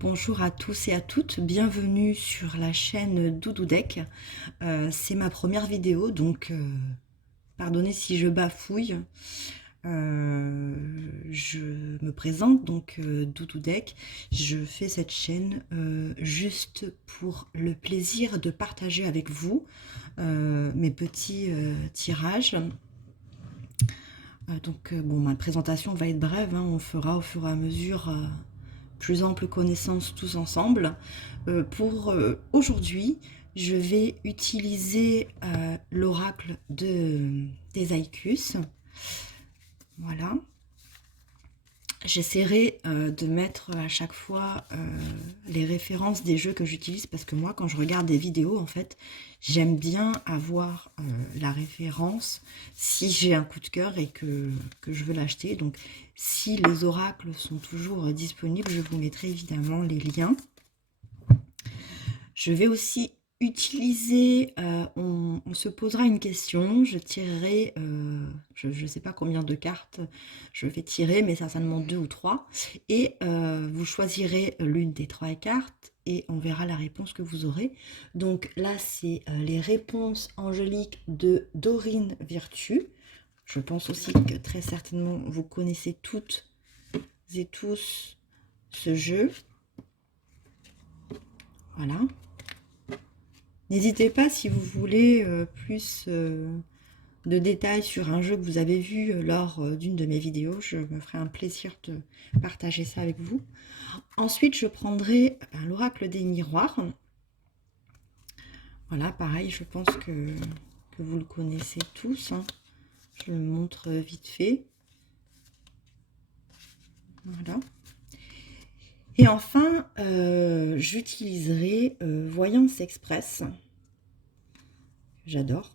Bonjour à tous et à toutes, bienvenue sur la chaîne Doudoudek. C'est ma première vidéo, donc pardonnez si je bafouille. Je me présente, donc Doudoudek. Je fais cette chaîne juste pour le plaisir de partager avec vous mes petits tirages. Bon, ma présentation va être brève, hein, on fera au fur et à mesure plus ample connaissance tous ensemble. Pour aujourd'hui, je vais utiliser l'oracle des Aicus. Voilà. J'essaierai de mettre à chaque fois les références des jeux que j'utilise parce que moi, quand je regarde des vidéos, en fait, j'aime bien avoir la référence si j'ai un coup de cœur et que je veux l'acheter. Donc, si les oracles sont toujours disponibles, je vous mettrai évidemment les liens. Je vais aussi utiliser, on se posera une question, je tirerai, je ne sais pas combien de cartes je vais tirer, mais certainement 2 ou 3, et vous choisirez l'une des 3 cartes, et on verra la réponse que vous aurez. Donc là, c'est les réponses angéliques de Dorine Virtue. Je pense aussi que très certainement, vous connaissez toutes et tous ce jeu. Voilà. N'hésitez pas si vous voulez plus de détails sur un jeu que vous avez vu lors d'une de mes vidéos. Je me ferai un plaisir de partager ça avec vous. Ensuite, je prendrai l'oracle des miroirs. Voilà, pareil, je pense que vous le connaissez tous, hein. Je le montre vite fait. Voilà. Et enfin, j'utiliserai Voyance Express. J'adore.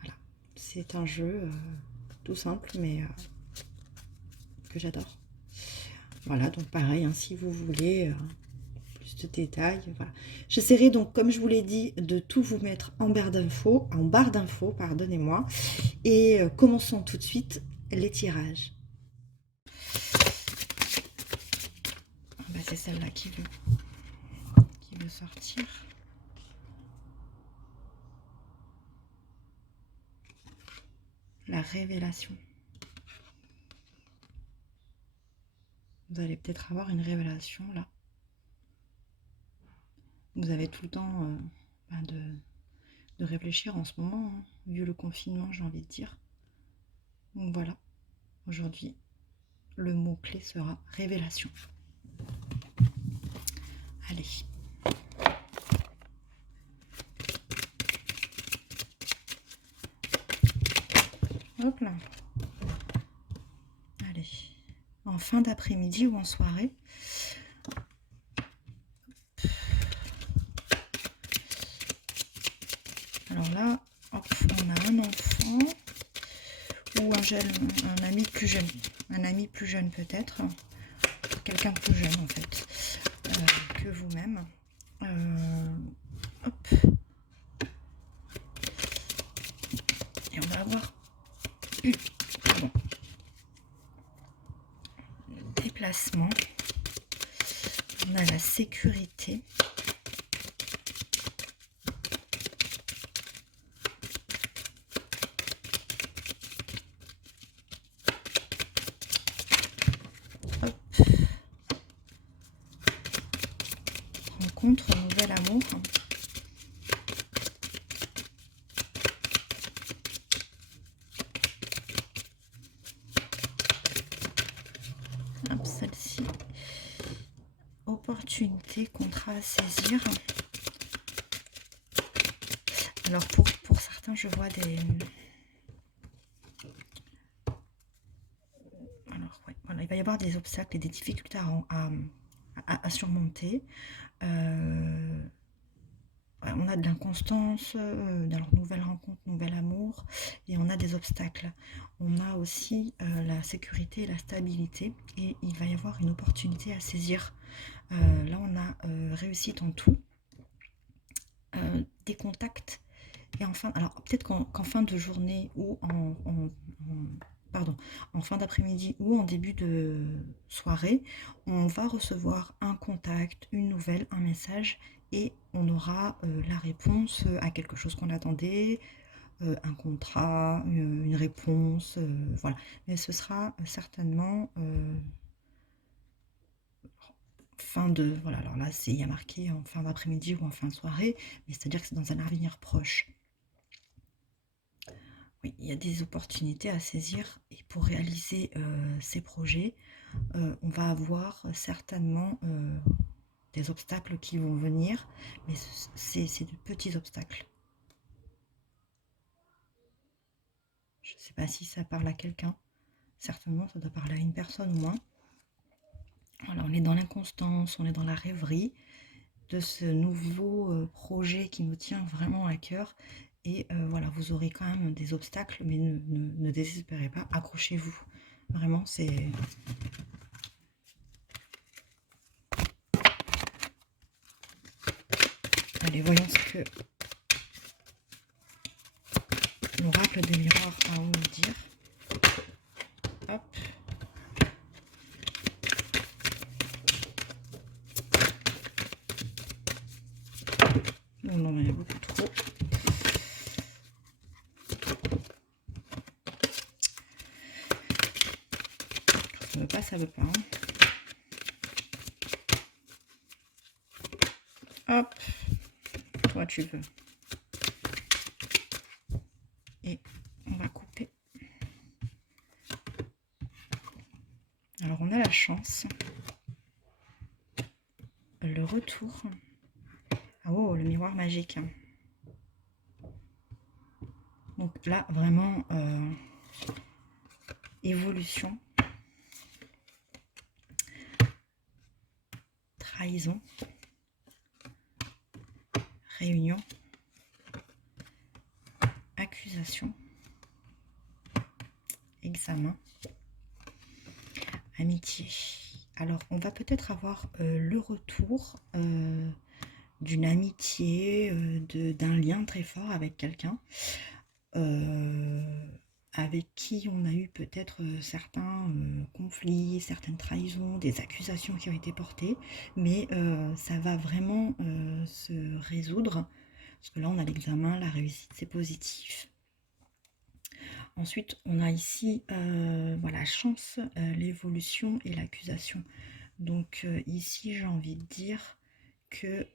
Voilà. C'est un jeu tout simple, mais que j'adore. Voilà, donc pareil, hein, si vous voulez plus de détails, voilà. J'essaierai donc, comme je vous l'ai dit, de tout vous mettre en barre d'infos, pardonnez-moi. Et commençons tout de suite les tirages. Ah bah, c'est celle-là qui veut sortir. La révélation. Vous allez peut-être avoir une révélation là. Vous avez tout le temps de réfléchir en ce moment, hein, vu le confinement, j'ai envie de dire. Donc voilà, aujourd'hui, le mot-clé sera révélation. Allez. Hop là. Allez. En fin d'après-midi ou en soirée. Alors là, hop, on a un enfant ou un ami plus jeune. Un ami plus jeune peut-être. Quelqu'un plus jeune en fait que vous-même. Hop. Et on va avoir déplacement. On a la sécurité. Rencontre, nouvel amour. Hop, celle-ci. Opportunité, contrat à saisir. Alors pour certains, je vois des... Alors ouais, voilà, il va y avoir des obstacles et des difficultés à surmonter. On a de l'inconstance dans leur nouvelle rencontre, nouvel amour, et on a des obstacles. On a aussi la sécurité et la stabilité, et il va y avoir une opportunité à saisir. Là, on a réussite en tout, des contacts, et enfin, alors peut-être qu'en fin de journée ou pardon, en fin d'après-midi ou en début de soirée, on va recevoir un contact, une nouvelle, un message et on aura la réponse à quelque chose qu'on attendait, un contrat, une réponse, voilà. Mais ce sera certainement fin de... Voilà, alors là, il y a marqué en fin d'après-midi ou en fin de soirée, mais c'est-à-dire que c'est dans un avenir proche. Oui, il y a des opportunités à saisir et pour réaliser ces projets, on va avoir certainement des obstacles qui vont venir, mais c'est de petits obstacles. Je ne sais pas si ça parle à quelqu'un. Certainement, ça doit parler à une personne au moins. Voilà, on est dans l'inconstance, on est dans la rêverie de ce nouveau projet qui nous tient vraiment à cœur. Et voilà, vous aurez quand même des obstacles, mais ne désespérez pas, accrochez-vous. Vraiment, c'est... Allez, voyons ce que l'oracle des miroirs a à nous dire. Hop. Non, mais il y a beaucoup trop. Ça veut pas, ça veut pas. Hein. Hop. Toi, tu veux. Et on va couper. Alors, on a la chance. Le retour. Ah, oh, le miroir magique. Donc là, vraiment, évolution. Trahison. Réunion. Accusation. Examen. Amitié. Alors, on va peut-être avoir le retour d'une amitié, d'un lien très fort avec quelqu'un, avec qui on a eu peut-être certains conflits, certaines trahisons, des accusations qui ont été portées, mais ça va vraiment se résoudre, parce que là, on a l'examen, la réussite, c'est positif. Ensuite, on a ici voilà, chance, l'évolution et l'accusation. Donc ici, j'ai envie de dire que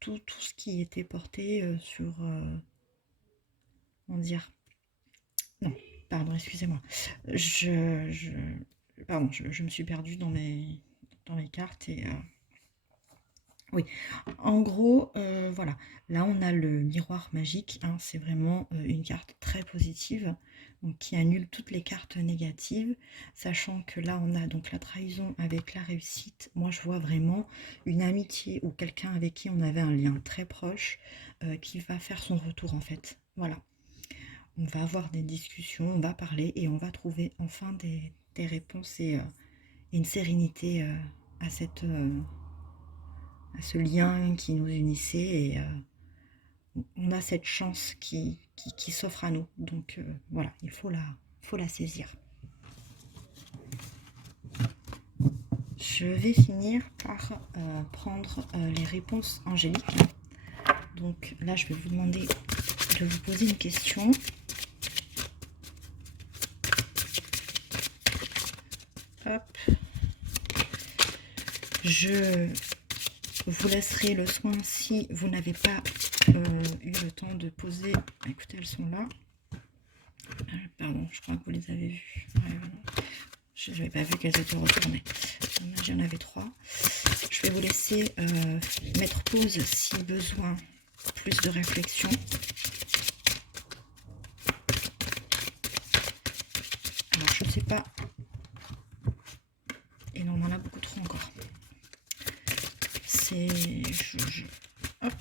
tout ce qui était porté sur... comment dire? Non, pardon, excusez-moi. Pardon, je me suis perdue dans mes cartes et... oui, en gros, voilà. Là, on a le miroir magique. Hein, c'est vraiment une carte très positive, donc qui annule toutes les cartes négatives, sachant que là, on a donc la trahison avec la réussite. Moi, je vois vraiment une amitié ou quelqu'un avec qui on avait un lien très proche qui va faire son retour, en fait. Voilà. On va avoir des discussions, on va parler et on va trouver enfin des réponses et une sérénité à cette... à ce lien qui nous unissait et on a cette chance qui s'offre à nous. Donc voilà, il faut la saisir. Je vais finir par prendre les réponses angéliques. Donc là, je vais vous demander de vous poser une question. Hop. Je vous laisserai le soin si vous n'avez pas eu le temps de poser. Écoutez, elles sont là. Pardon, je crois que vous les avez vues. Ouais, je n'avais pas vu qu'elles étaient retournées. J'en avais 3. Je vais vous laisser mettre pause si besoin, plus de réflexion. Alors, je ne sais pas. Et non, on en a beaucoup trop encore. C'est... Hop.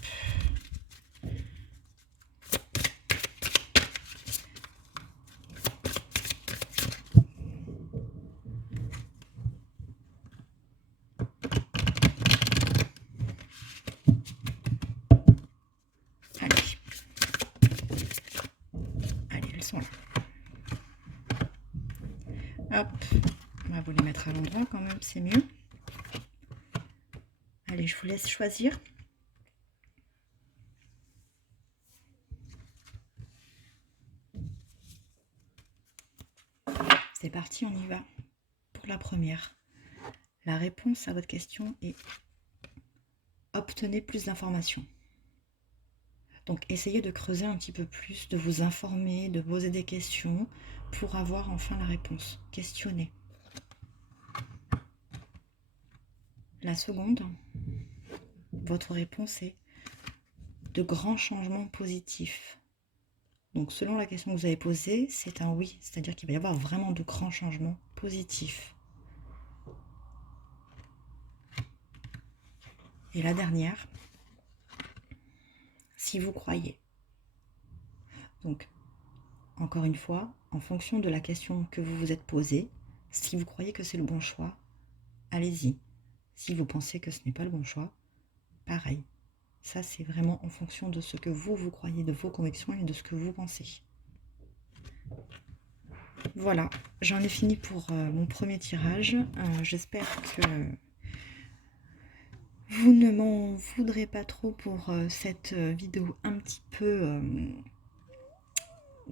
Allez, elles sont là. Hop, on va vous les mettre à l'endroit quand même, c'est mieux. Allez, je vous laisse choisir. C'est parti, on y va. Pour la première, la réponse à votre question est obtenez plus d'informations. Donc essayez de creuser un petit peu plus, de vous informer, de poser des questions pour avoir enfin la réponse. Questionnez. La seconde, votre réponse est de grands changements positifs. Donc selon la question que vous avez posée, c'est un oui, c'est-à-dire qu'il va y avoir vraiment de grands changements positifs. Et la dernière, si vous croyez. Donc, encore une fois, en fonction de la question que vous vous êtes posée, si vous croyez que c'est le bon choix, allez-y. Si vous pensez que ce n'est pas le bon choix, pareil. Ça, c'est vraiment en fonction de ce que vous croyez, de vos convictions et de ce que vous pensez. Voilà, j'en ai fini pour mon premier tirage. J'espère que vous ne m'en voudrez pas trop pour cette vidéo un petit peu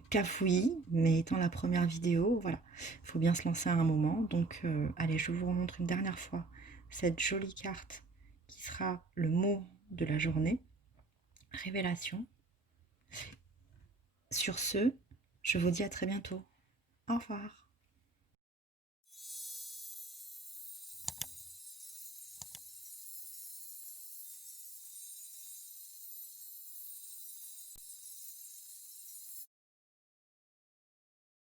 cafouillis, mais étant la première vidéo, voilà, il faut bien se lancer à un moment. Donc, allez, je vous remontre une dernière fois cette jolie carte qui sera le mot de la journée, révélation. Sur ce, je vous dis à très bientôt. Au revoir.